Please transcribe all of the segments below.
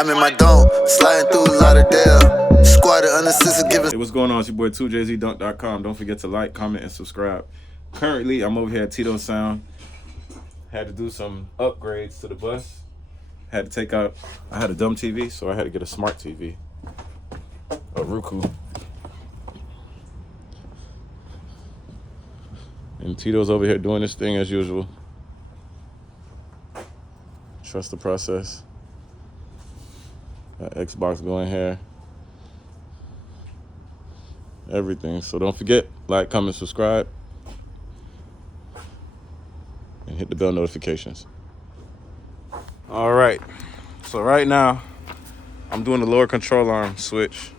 I'm in my dome, sliding through Lauderdale. Squatted unassisted, giving. Hey, what's going on? It's your boy 2jzdunk.com. Don't forget to like, comment, and subscribe. Currently, I'm over here at Tito Sound. Had to do some upgrades to the bus. Had to take out, I had a dumb TV, so I had to get a smart TV. A Roku. And Tito's over here doing his thing as usual. Trust the process. Got Xbox going here. Everything. So don't forget, like, comment, subscribe. And hit the bell notifications. All right. So right now, I'm doing the lower control arm switch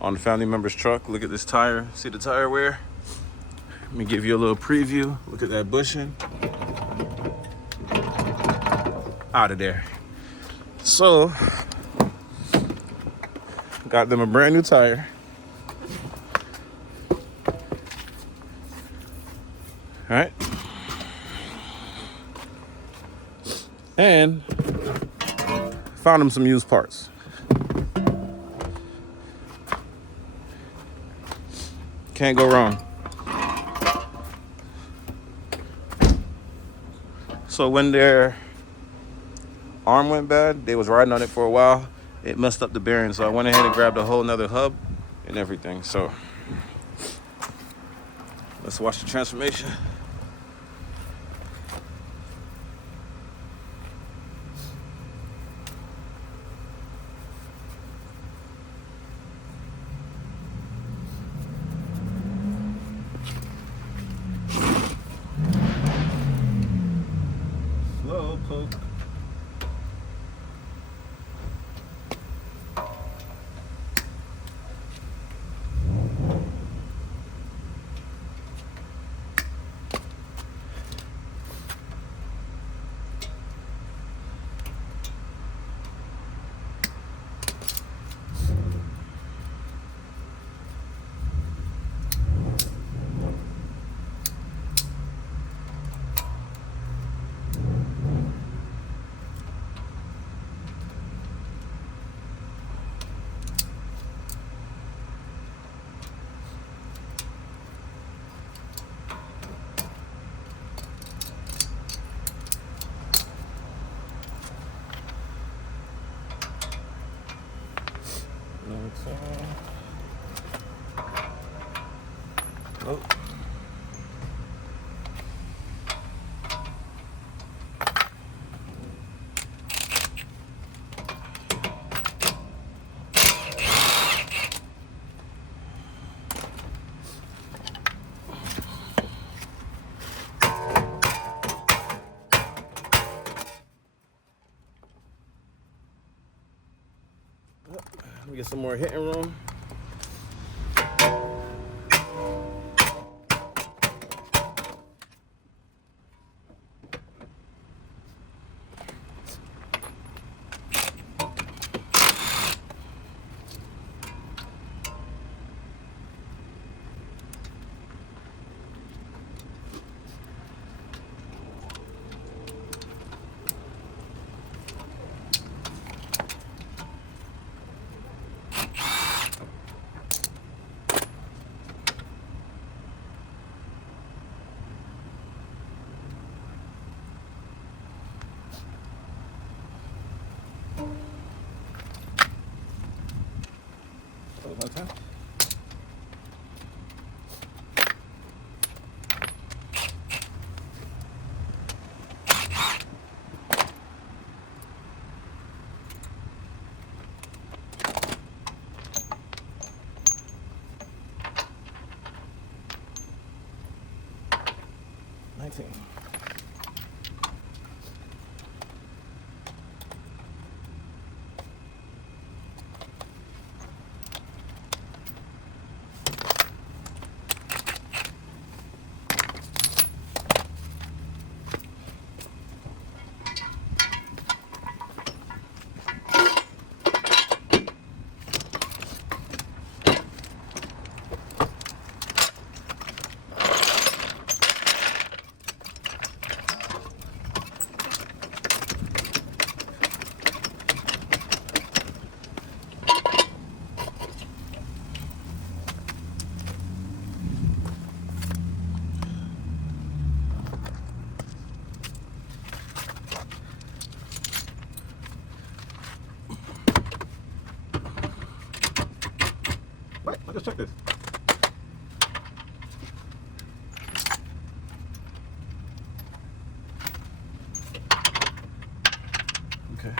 on the family member's truck. Look at this tire. See the tire wear? Let me give you a little preview. Look at that bushing. Out of there. So, got them a brand new tire. All right. And found them some used parts. Can't go wrong. So when their arm went bad, they was riding on it for a while. It messed up the bearing, so I went ahead and grabbed a whole nother hub and everything. So let's watch the transformation. Slow poke. Oh. Let me get some more hitting room. One time. just check this. Okay.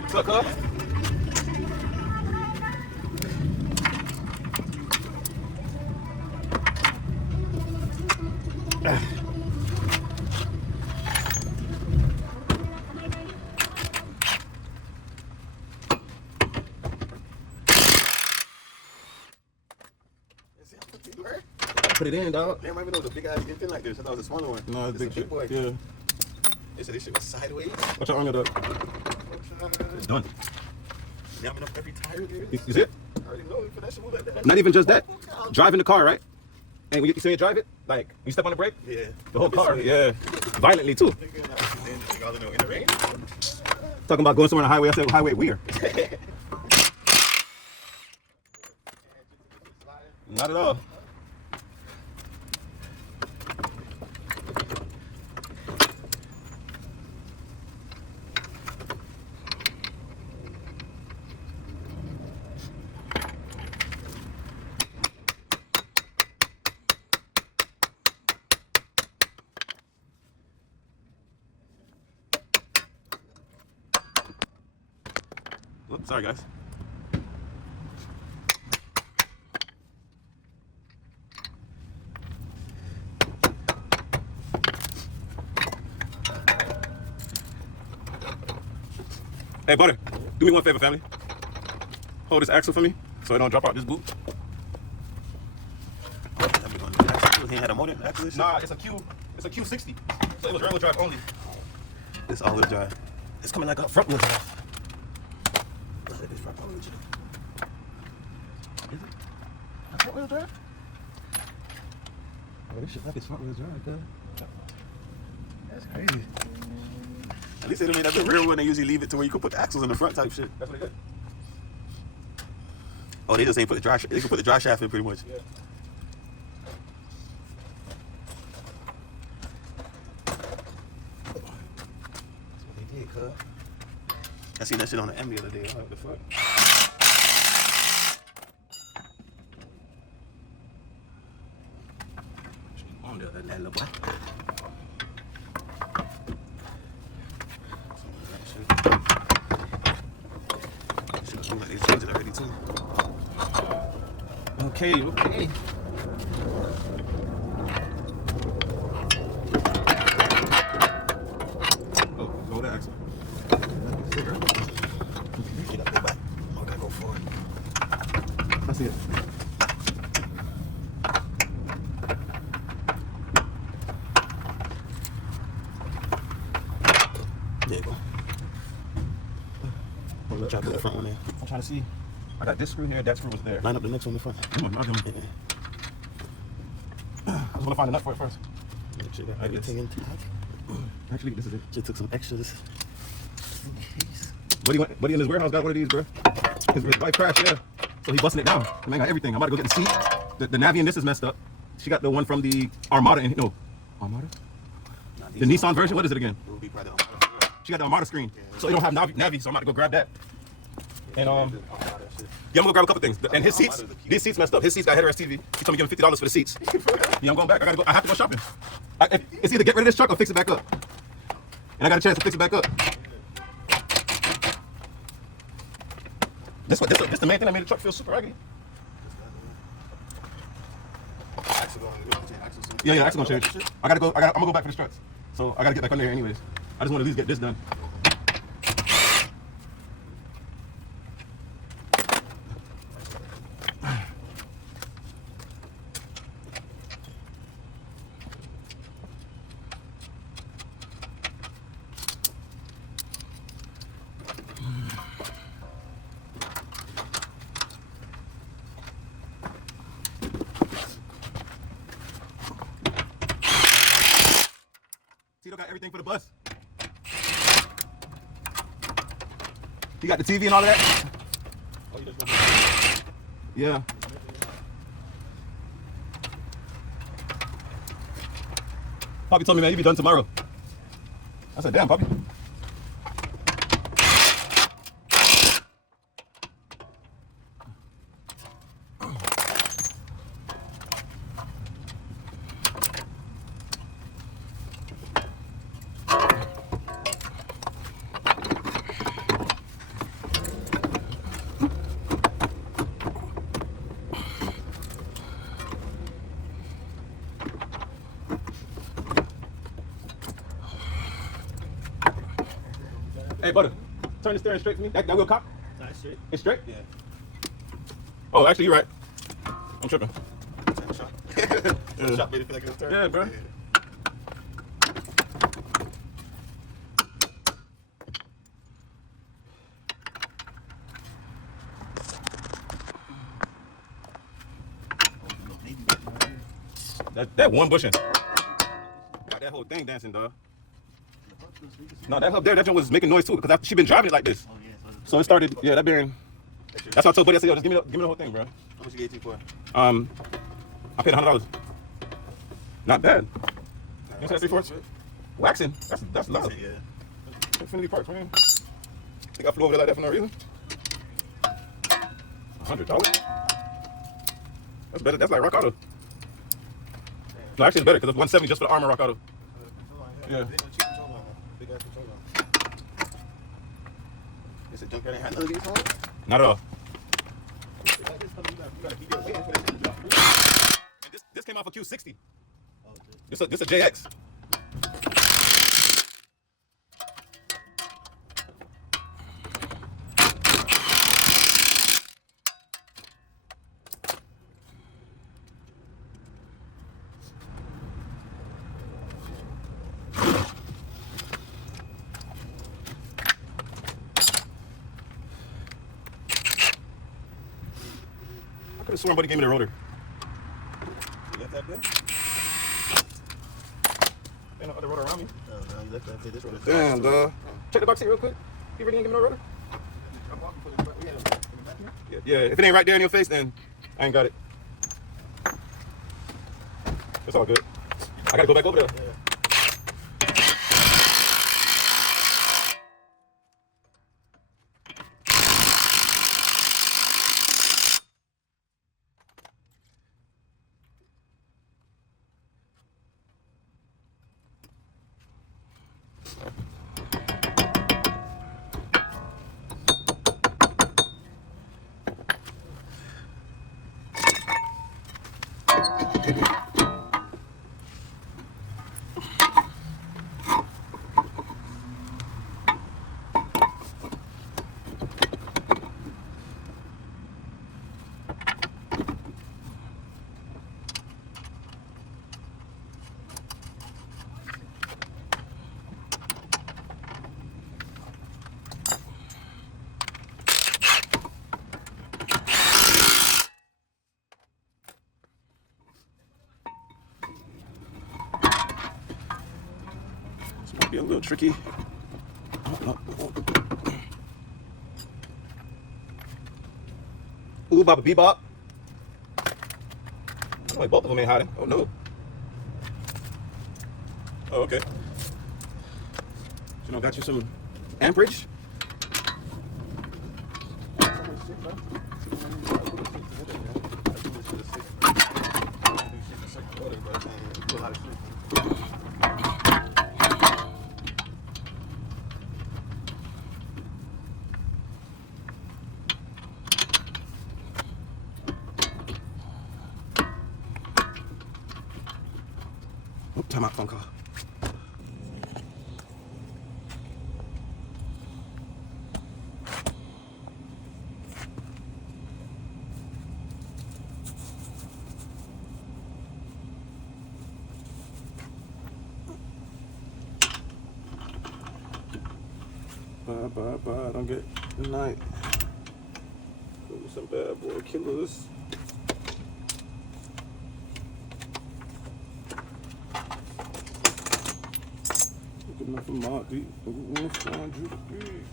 What's up, cuz? Put it in, dog. Damn, I even know the big ass thing like this. I thought it was a smaller one. No, it's big boy. Yeah. They said this shit was sideways. Watch out on it up. It's done. Yamming up every tire, dude. Is it? I already know for that shit move like that. Not even just that. Driving the car, right? And when you say you drive it, like you step on the brake, Yeah. the whole car, yeah, violently too. In the rain. Talking about going somewhere on the highway, I said highway where? Not at all. Oops, sorry guys. Hey, Butter, do me one favor, family. Hold this axle for me so I don't drop out this boot. He had a motor axle. Nah, it's a Q60. So it was rear wheel drive only. It's all wheel drive. It's coming like a front wheel drive. Look at this front wheel drive. Is it? A front wheel drive? Oh, this shit like it's front wheel drive, dude. That's crazy. At least they done made that the rear one. They usually leave it to where you can put the axles in the front type shit. That's what it is. Oh, they just ain't put the drive. They can put the drive shaft in pretty much. Yeah. That's what they did, cuz. I seen that shit on the M the other day. Like, what the fuck? On there, that Little boy. Shit look like they changed it already too. Okay. Oh, go that axle. Get up there, bud. Oh, gotta go forward. I see it. There you go. Try to put the front one there. I'm trying to see. I got this screw here, that screw was there. Line up the next one in the front. Come on, I'm Yeah. I just want to find a nut for it first. Make sure that Like this. everything intact. Actually, this is it. Just took some extras. Buddy in his warehouse got one of these, bro. His wife crashed, yeah. So he busting it down. The man got everything. I'm about to go get the seat. The Navi in this is messed up. She got the one from the Armada. No, Armada? The Nissan version? What is it again? Ruby probably. She got the Armada screen. So it don't have Navi, so I'm about to go grab that. And yeah, I'm gonna go grab a couple things. And his seats, these seats messed up. His seats got header STV. He told me give him $50 for the seats. Yeah, I'm going back. I have to go shopping. It's either get rid of this truck or fix it back up. And I got a chance to fix it back up. This the main thing that made the truck feel super raggedy. Yeah, axle gonna change. I'm gonna go back for the struts. So I gotta get back under here anyways. I just want to at least get this done. Tito got everything for the bus. He got the TV and all of that. Oh, you just got yeah. Poppy told me, man, you be done tomorrow. I said, damn, Poppy. Hey, Butter, turn the steering straight for me. That wheel cop? No, it's straight. It's straight? Yeah. Oh, actually, you're right. I'm tripping. Shot. Yeah. Shot made it feel like it was turned. Yeah, bro. That one bushing. Got that whole thing dancing, dog. No, that hub there, that joint was making noise too, because she been driving it like this. Oh, yeah. So it started, yeah, that bearing. That's why I told Buddy, I said, yo, just give me the whole thing, bro. How much you get it for? I paid $100. Not bad. You said 3/4? Waxing. That's love. Yeah. Infinity Parks, man. Think I flew over there like that for no reason? $100? That's better. That's like Rock Auto. No, actually it's better because it's 170 just for the armor Rock Auto. Yeah. Big ass control arm. It's a junkyard ain't had none of these on? Not at all. You gotta keep your waiting for that to drop. And this came off a Q60. Oh, shit. This a JX. I could have sworn Buddy gave me the rotor. You left that there? Ain't no other rotor around me. Oh, no, you left that there. This one is Damn, dog. Check the back seat real quick. You really ain't give me no rotor? I'm walking for the front. We had a back here. Yeah, if it ain't right there in your face, then I ain't got it. It's all good. I gotta go back over there. Yeah. Be a little tricky. Ooh, Baba Bebop. Oh, wait, both of them ain't hiding. Oh, no. Oh, okay. You know, got you some amperage. Oh, time out, phone call. Bye. Don't get tonight. Some bad boy killers. Looking up for my deep. 500 degrees.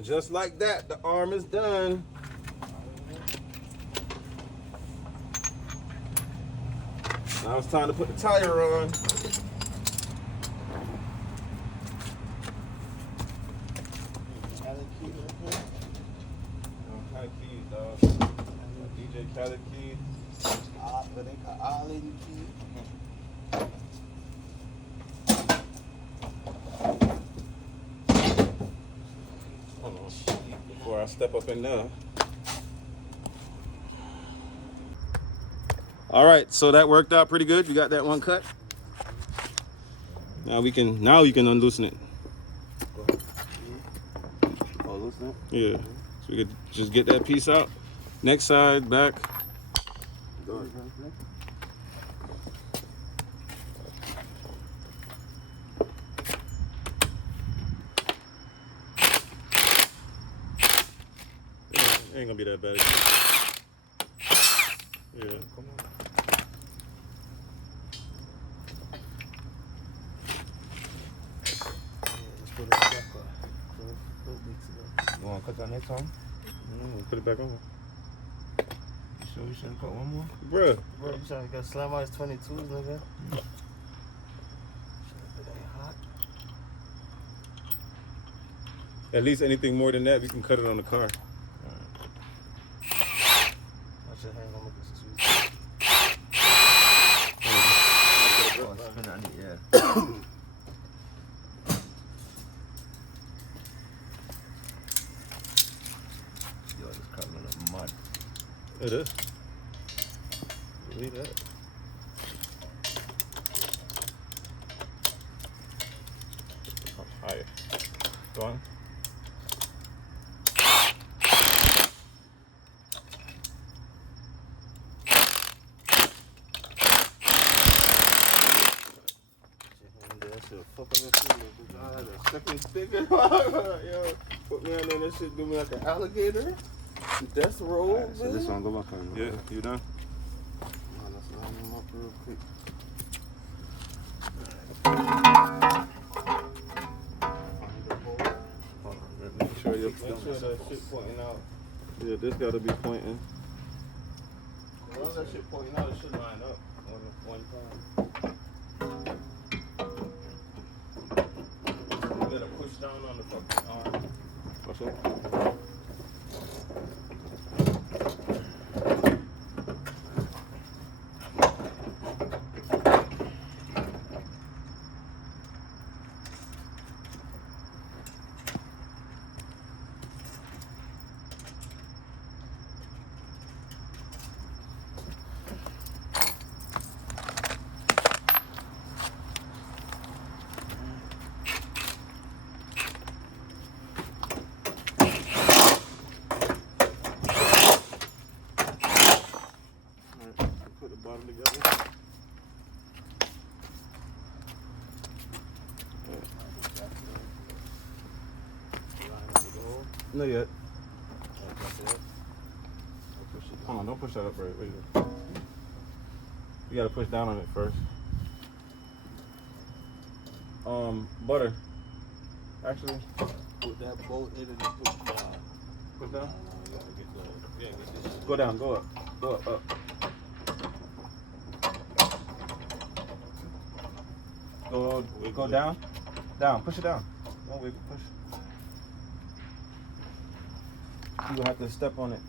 And just like that, the arm is done. Now it's time to put the tire on. Cali keys, dog. DJ Cali keys. Island key. Hold on. Before I step up in there. All right, so that worked out pretty good. You got that one cut. Now you can unloosen it. Oh, loosen it? Yeah. So we could just get that piece out. Next side, back. It ain't gonna be that bad. Yeah. Come on. Let's put it back on. You want to cut that next time? Put it back on. You sure we shouldn't cut one more? Bruh. Bro, you trying to get slam out his 22's, nigga? It ain't hot. At least anything more than that, we can cut it on the car. Watch your hand, I'm gonna get some sweet. Oh, spin it on it, yeah. Yo, this car look mud. It is. Believe that. Higher. Go on. That shit fuck up your finger. I had a second finger. Yo, put me on there. That shit do me like an alligator. Death roll. Alright, so this one go back on. Yeah, you done? Man, let's line them up real quick. Make sure Make sure that shit pointing out. Yeah, this gotta be pointing. As long as that shit pointing out, it should line up one time. You gotta push down on the fucking arm. What's up? Put the bottom together. Not yet. Hold on, don't push that up right. Wait. You gotta push down on it first. Butter. Actually, Put that bolt in and push down. push down. You gotta get the, get this shit. Go down, go up. Go up, up. Go down. Down, push it down. Don't wiggle, push. You're gonna have to step on it.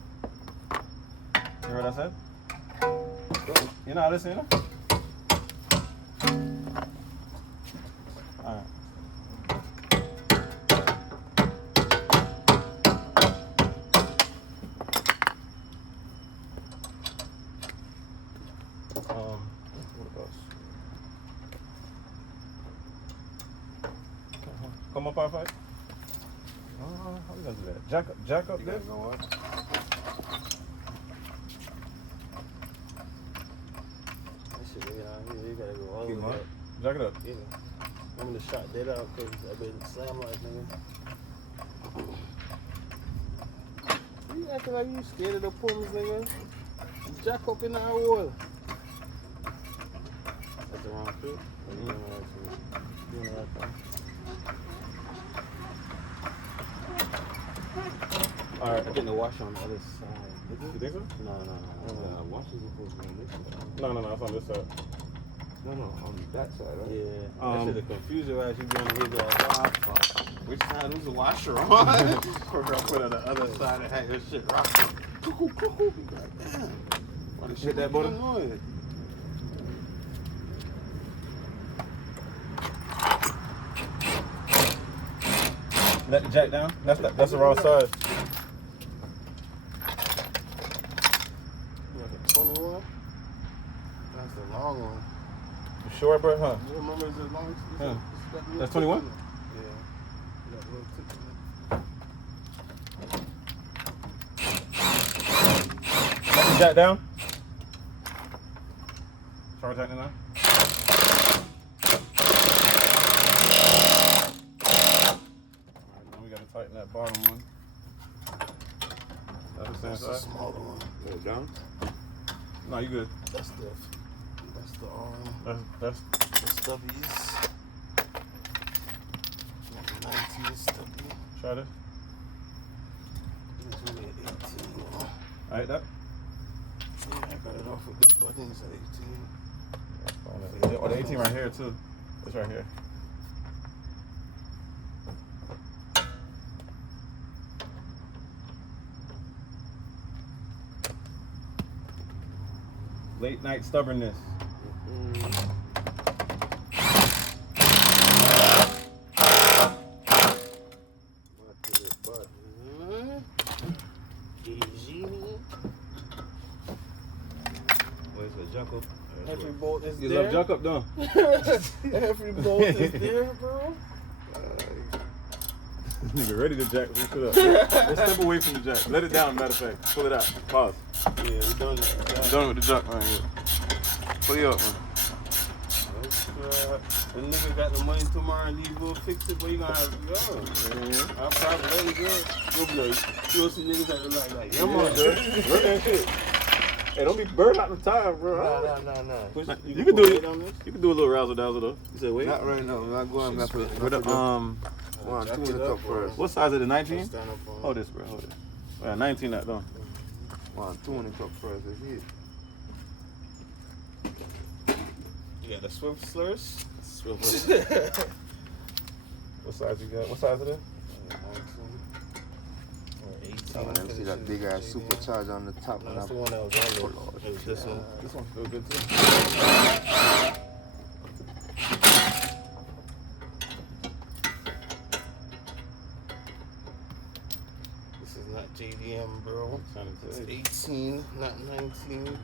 You heard what I said? You're not listening? Alright. What else? Come up, R5. How we gonna do that? Jack up You there? gotta go up. That shit way down here. You gotta go all the Keep way going. up. Jack it up. Yeah. I'm gonna shot dead out because I've been slam like nigga. You acting like you scared of the pums, nigga. You jack up in the oil. That's the wrong fit. Or you doing the right fit? Doing the right thing. All right. I think the washer on the other side. You think so? No. Washer's supposed to be on this side. No, it's on this side. No, on that side, right? Yeah. Um, That shit confuse your ass. You be on the radio like, which side was the washer on? Or I put on the other side and had your shit rocking. Cuckoo. Be like, damn. Why the shit Hit that button? noise? Let the jack down. That's the wrong side. Like a 21? That's the long one. You sure, bro? Huh? You remember it's the long? Yeah. That's That's 21? Yeah. That little tip in it. Let the jack down. Charge that now. Alright, now we gotta tighten that bottom one. That's the same That's the side. smaller one. Go down. No, you good. That's the That's the stubbies. 19 stubby. try this. It's really an 18. Alright, that. Yeah, I got it off with this, but I think it's an 18. Oh, the 18 right here too. It's right here. Late night stubbornness. Easy. Where's the jungle? Every bolt is You there. love junk up, don't? Every bolt is there, bro. This nigga ready to jack. Let's put up. Let's step away from the jack. Let it down, matter of fact. Pull it out. Pause. Yeah, we done it. I'm done with the junk right here. Pull you up, man. The nigga got the money tomorrow and these will fix it, but you gonna have to go. I'll probably let it go. You'll be like, you'll see niggas that are like, yeah, man. Work that shit. Hey, don't be burning out the tire, bro. No. You can do it. You can do a little razzle dazzle though. You said wait. Not right now. I'm not going back With the One, two in the cup first. what size is it? 19? Stand up on Hold this, bro. Hold it. Yeah, 19 that though. 1, 2 in the cup first. That's it. You got the Swift slurs? What size you got? What size it is? I want to see that big ass supercharger on the top. That's the one that was on there. It was this one. This one feels good too. This is not JDM, bro. It's 18, not 19.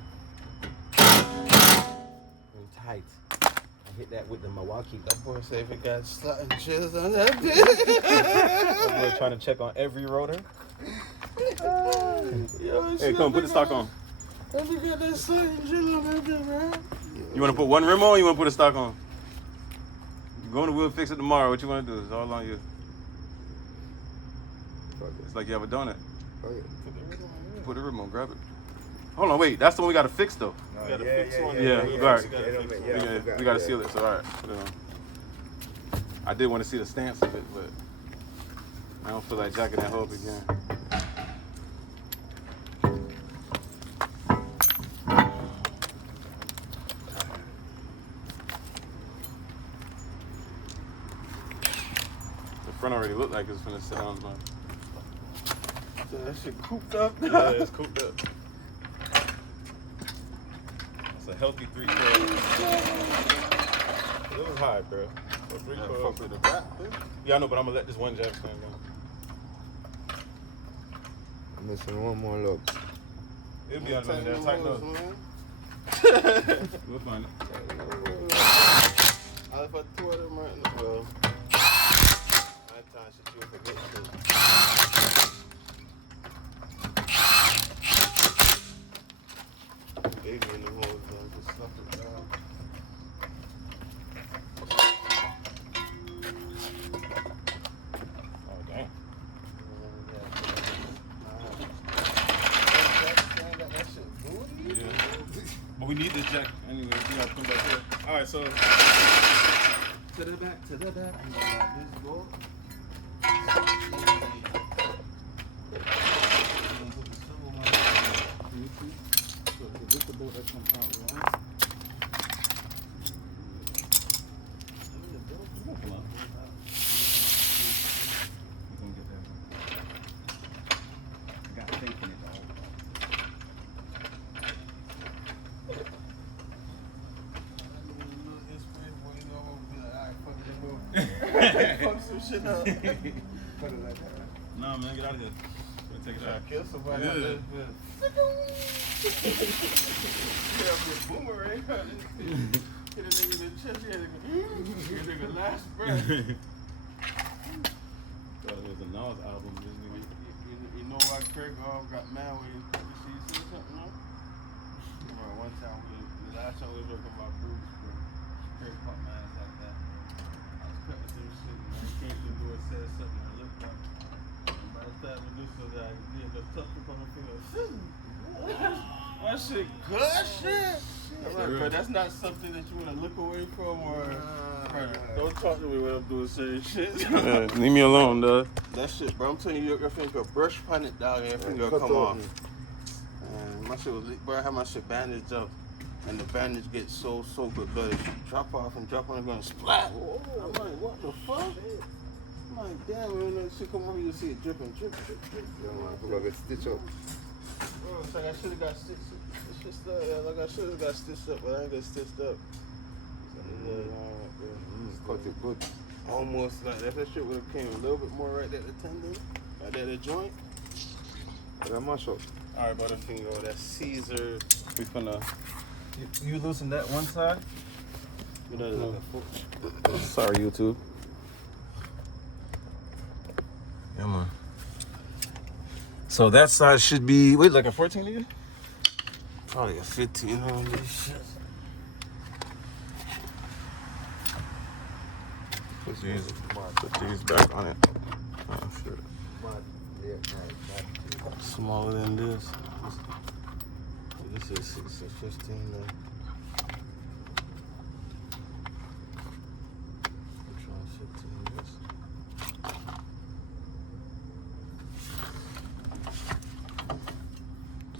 I'm tight. I hit that with the Milwaukee. That boy said if it got slot and chills on that bitch. That boy trying to check on every rotor. Yo, Hey, come put the stock on. That nigga got that slot and chill on that bitch, bro. You want to put one rim on or you want to put a stock on? You go to We'll Fix It tomorrow. What you want to do? It's all on you. It's like you have a donut. Put the rim on, grab it. Hold on, wait. That's the one we got to fix though. You gotta fix one. Yeah, you right. gotta fix one. We got to seal it, so all right. Put it on. I did want to see the stance of it, but I don't feel like jacking that hole up again. The front already looked like it's finna sit on. So that shit cooped up. Yeah, it's cooped up. It's a healthy 3 coil. It was high, bro. So 3 coil. Fuck with the back, bitch. Yeah, I know, but I'm gonna let this one jack stand down. I'm missing one more look. It'll be under there, tighten up. We'll find it. I put 2 of them right in the well. My time shit you forget to. Baby in the hole, man. Just stuff it down. Oh, damn. That shit booty? Yeah. But we need this jack anyway. We gotta come back here. All right, so. To the back. This bolt. some shit up. Put it like that. Nah, man, get out of here. Gonna take it out. Kill somebody out there. Yeah, boomerang. Hit a nigga in the chest. Hit a nigga last breath. Thought it was a Nas album. This nigga. You know why Craig got mad when he said something, no? One time, the last time we was working my boots, bro. Craig caught my ass like that. I was cutting some shit, and I came to the door and said something, I looked up. And by the time I knew something, I did the touch up on my finger. That shit good shit. I'm like, bro, that's not something that you want to look away from, or bro, don't talk to me when I'm doing certain shit. Leave me alone, dog. That shit, bro, I'm telling you, your finger brush pan it down, your finger come off. And my shit was leak, bro. I had my shit bandaged up, and the bandage gets so good, blood. It drop off and drop on the ground, splat. I'm like, what the fuck? I'm like, damn, when that shit come off, you see it dripping. Yeah, man, we're gonna get stitched up. Bro, it's like I should have got stitched up. Like I should have got stitched up, but I ain't got stitched up. Cut it good. Almost like that shit would have came a little bit more right at the tendon, right at the joint. Yeah, mash up. All right, Butterfinger, that's Caesar. We finna. You loosen that one side? You know, No. like Sorry, YouTube. Yeah, man. So that side should be, wait, like a 14 again? probably a 15 on this shit. Put these back on it. Oh, shit. Smaller than this. This is 6 and 15 now. I'm trying 15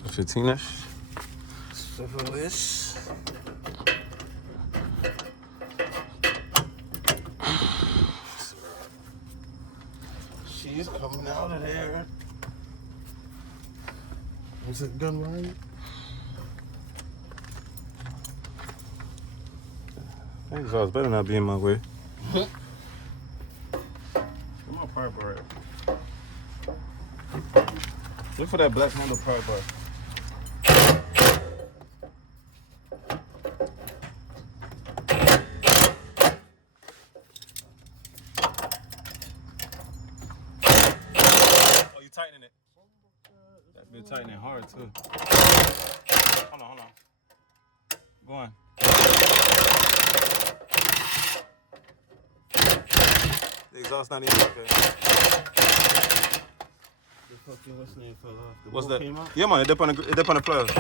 this. 15-ish. Syphilis. She's coming out of there. Is it gun right? Exhaust better not be in my way. Where's my power bar at? Look for that black handle power bar. Oh, you tightening it. That bit tightening hard too. Hold on. Go on. The exhaust not even okay. What's the name fell off? The What's bolt that? came out? Yeah, man, it dip on the plug.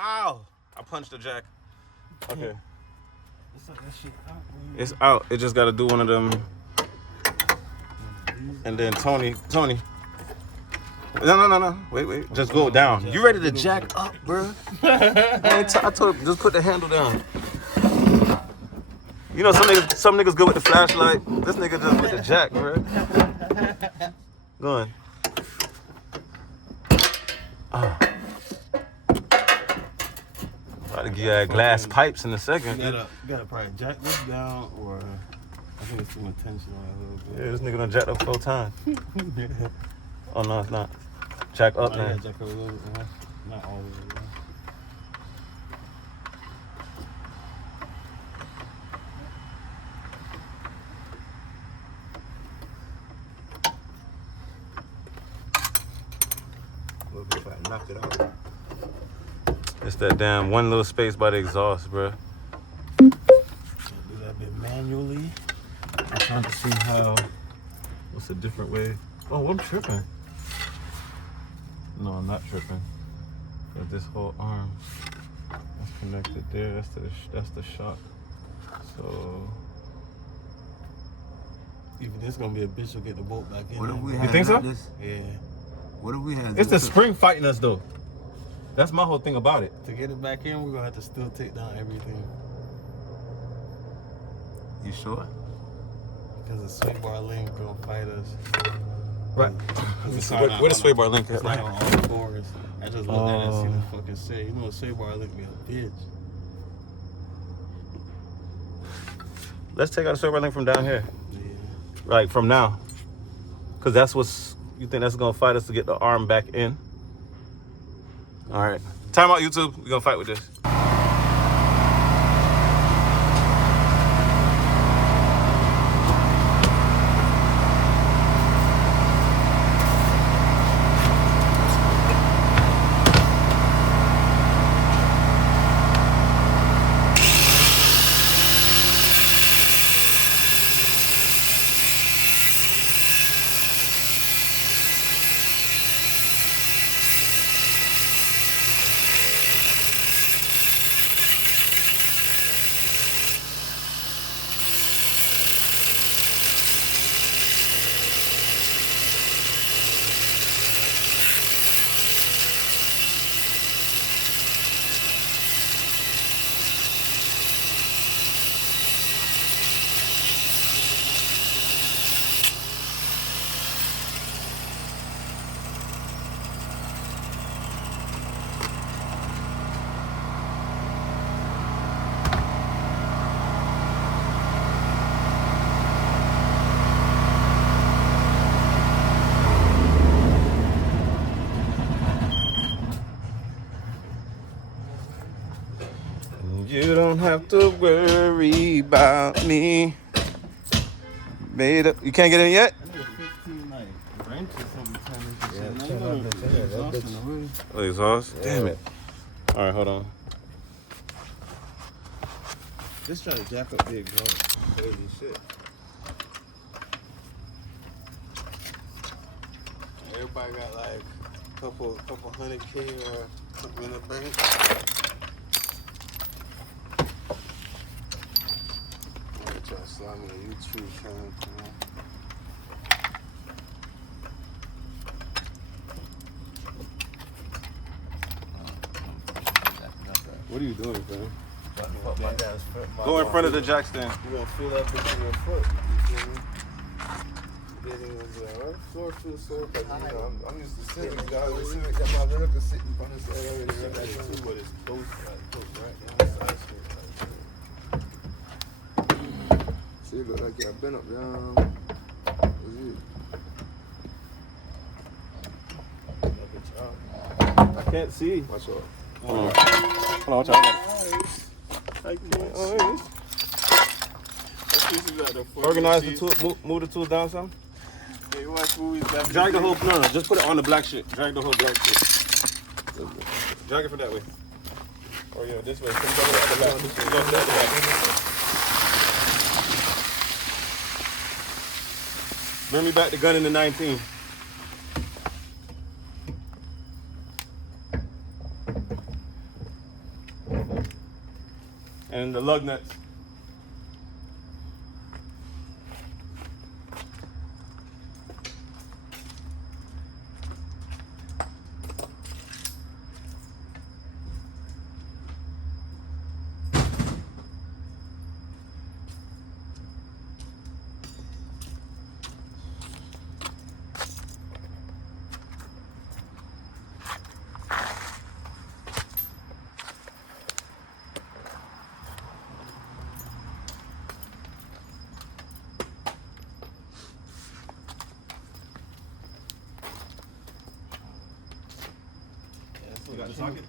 Ow! I punched the jack. Okay. It's like that shit out, man. It's out. It just got to do one of them. And then Tony. No. Wait. Just go down. You ready to jack up, bro? I told him, just put the handle down. You know, some niggas go with the flashlight. This nigga just with the jack, bro. Go on. About to give you glass pipes in a second. You gotta probably jack this down, or I think it's too much tension on it a little bit. Yeah, this nigga done jacked up 4 times. Oh, no, it's not. Jack up, I man. gotta jack up a little bit, man. Not all the way. Man. Look if I knocked it out. It's that damn one little space by the exhaust, bro. Do that bit manually. I'm trying to see what's a different way. Oh, I'm tripping. No, I'm not tripping. Cause this whole arm is connected there. That's the shock. So Even this gonna be a bitch to get the bolt back in. What if there, we bro. had think so? like this? Yeah. What if we had it's the this? spring fighting us though. That's my whole thing about it. To get it back in, we're gonna have to still take down everything. You sure? Cause the sway bar link gonna fight us. Right. Where the sway bar link at? It's not on all fours. I just looked at it and seen the fucking shit. You know a sway bar link be a bitch. Let's take out the sway bar link from down here. Yeah. Like from now. Cause that's what's, you think that's gonna fight us to get the arm back in? All right. Time out, YouTube. We're gonna fight with this. You don't have to worry about me. Made up. You can't get in yet? I need a 15 like wrenches sometimes. Oh, exhaust? Yeah. Damn it. All right, hold on. Just try to jack up the exhaust. Crazy shit. Everybody got like a couple $100K or something in the bank. Try to slide me a YouTube channel. What are you doing, fam? Go in front of the jack stand. You gonna feel that bitch in your foot. You feel me? Getting the floor feels so good. I'm used to sitting. I always see that my vertical sitting on this area. But it's close, right outside. See, it look like y'all been up there. I can't see. Watch out. Hold on, watch out. Organize the tool, move the tools down some. Hey, watch movies. Drag the whole, no, just put it on the black shit. Drag the whole black shit. Drag it from that way. Or yeah, this way. Come go to the other back. Go to the other back. Bring me back the gun in the 19. And the lug nuts. You got the socket?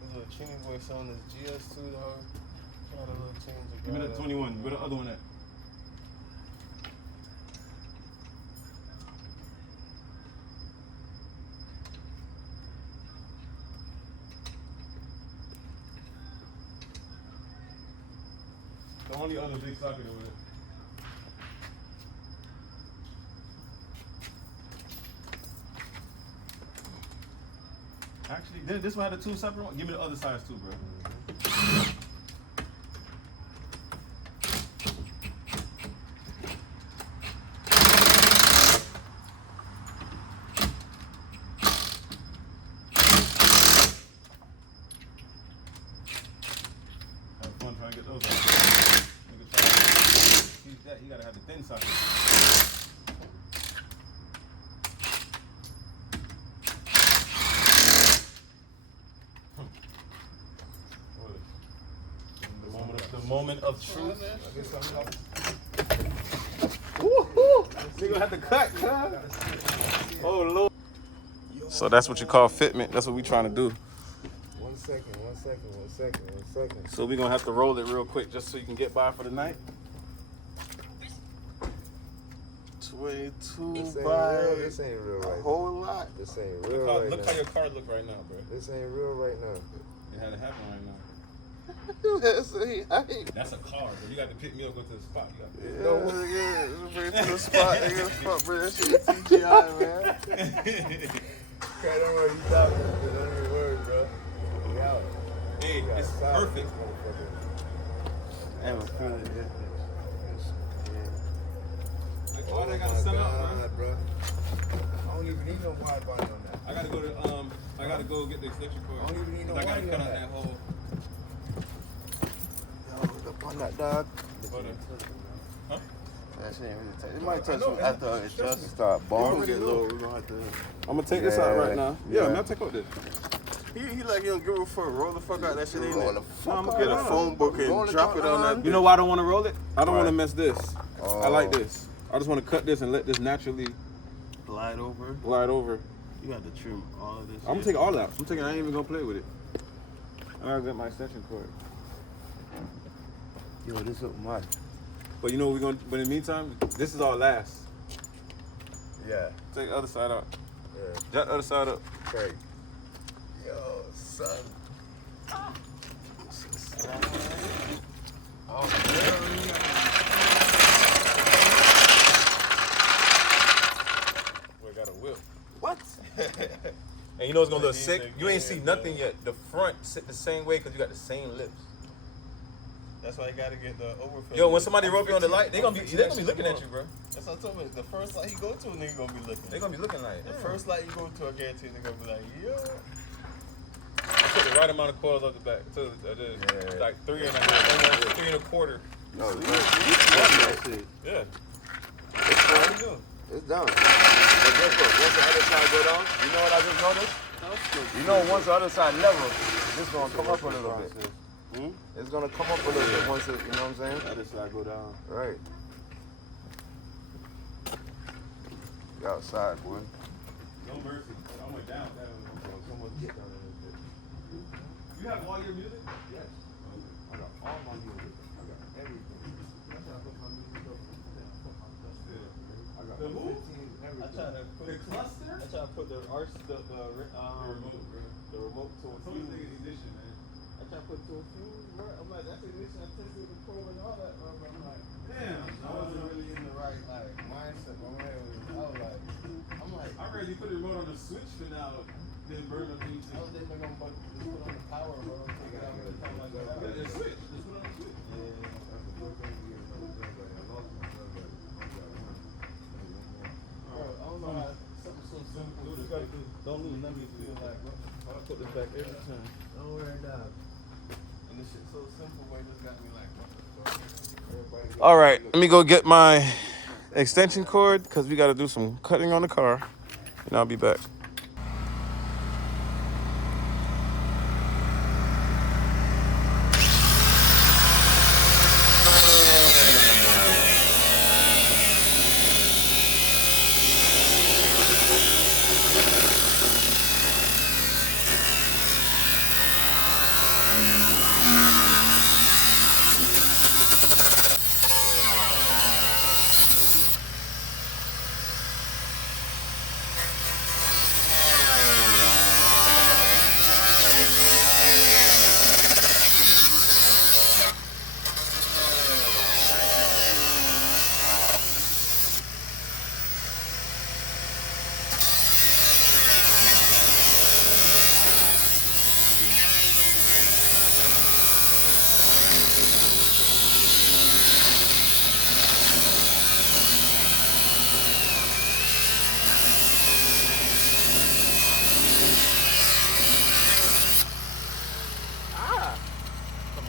There's a Chinny boy selling this GS2 dog. Try to little change the Give me that 21. Where the other one at? The only other big socket over there. Actually, this one had the two separate ones. Give me the other size too, bro. Have fun trying to get those out. Nigga try to keep that. You gotta have the thin socket. moment of truth. Woo-hoo! Nigga gonna have to cut, cuz. Oh, Lord. So that's what you call fitment. That's what we trying to do. 1 second, 1 second, 1 second, 1 second. So we gonna have to roll it real quick just so you can get by for the night. 22 by This ain't real right a whole lot. This ain't real right Look now. how your car look right now, bro. This ain't real right now. It had to happen right now. That's That's a car, bro. You got to pick me up, go to the spot. You got to no, bring it to the spot, nigga. Fuck, bro, that shit is TGI, man. Okay, don't worry, you talking. Don't even worry, bro. We out. Hey, it's perfect. Damn, I'm feeling it. Like, why they gotta send up, bro? I don't even need no wide body on that. I gotta go get the extension cord. I don't even need no I gotta wide cut on out that. that hole. Yo, look up on that dog. Huh? That shit ain't really touch. It might touch know, you after it just start balling. Get low. We're gonna have to. I'm gonna take this out right now. Yeah, Yeah. man, I'll take out this. He like he don't give a fuck. Roll the fuck out that shit ain't Roll it. the fuck I'm gonna get a out. phone book and Roll it drop it on that. You know why I don't want to roll it? I don't want to Why? mess this. I like Oh. this. I just want to cut this and let this naturally Glide over. glide over. You got to trim all of this. I'm gonna take all out. I ain't even gonna play with it. I gotta get my extension cord. Yo, this up my. But you know what we're gonna. But in the meantime, this is all last. Yeah. Take the other side out. Yeah. Jack the other side up. Okay. Yo, son. We got a whip. What? And you know it's gonna look sick. You ain't see nothing yet. The front sit the same way because you got the same lips. That's why you gotta get the overfill. Yo, when somebody rope you on the light, they gonna be looking at you, bro. That's what I told him. The first light he go to, nigga gonna be looking. They gonna be looking like The first light you go to, I guarantee nigga gonna be like, yo. I took the right amount of coils off the back. So like 3 and a half, almost 3 and a quarter. No, it's right. Yeah. What you doing? It's done. But guess what? Once the other side go down, you know what I just noticed? You know, once the other side level, it's gonna come up a little bit. It's gonna come up a little bit once it, you know what I'm saying? Other side go down. Right. You outside, boy. No mercy. I went down. Someone get down a little bit. You have all your music? Yes. I got all my music. I got everything. That's how I put my music up. I got The who? 15, I everything. try to put The cluster? I try to put the remote to a Some of fuse. the ignition, man. I try to put to a fuse, bro. I'm like, that's ignition. I tested the probe and all that, bro. I'm like, Damn. I wasn't really in the right mindset. My man was, I'm like, I read you put the remote on the switch for now. Then burn up the I was thinking I'm gonna just put on the power, bro. Take it out with the time like that. The switch. Just put on the switch. Bro, I don't know how something so simple. You gotta do, don't lose none of your feel like, bro. I put this back every time. Don't worry about it. And this shit so simple, but it just got me like, what the fuck? All right, let me go get my extension cord because we got to do some cutting on the car, and I'll be back.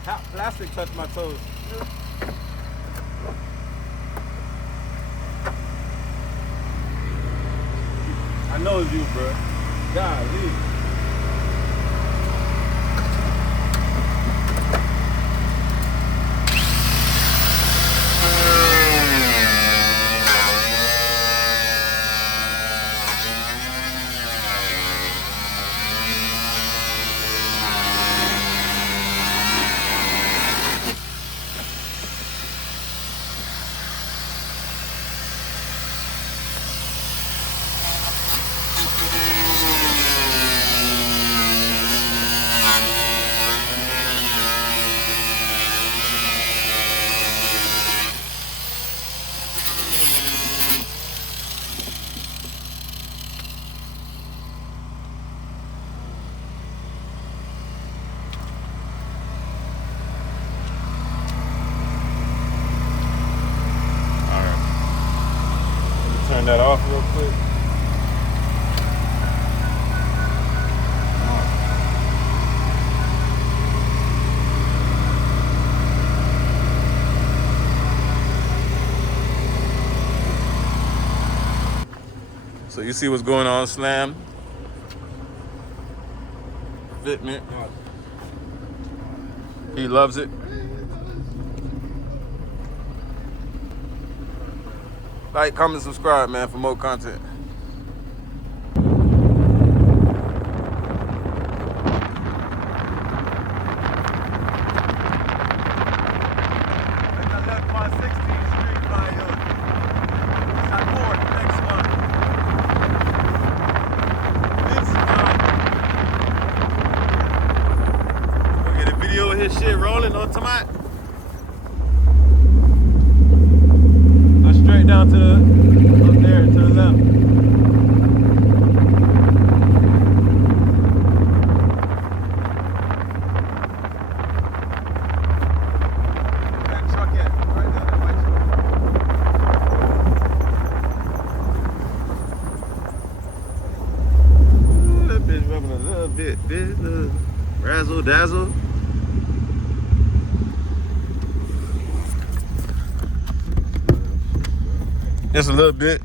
Hot plastic touched my toes. I know it's you, bro. Golly. quick. So you see what's going on, Slam? Fitment. He loves it. Like, comment, subscribe, man, for more content. His shit rolling on tonight. Go straight down to up there to the left. That truck at right there, that white truck. Ooh, that bitch rubbing a little bit, bitch. Razzle dazzle. Just a little bit.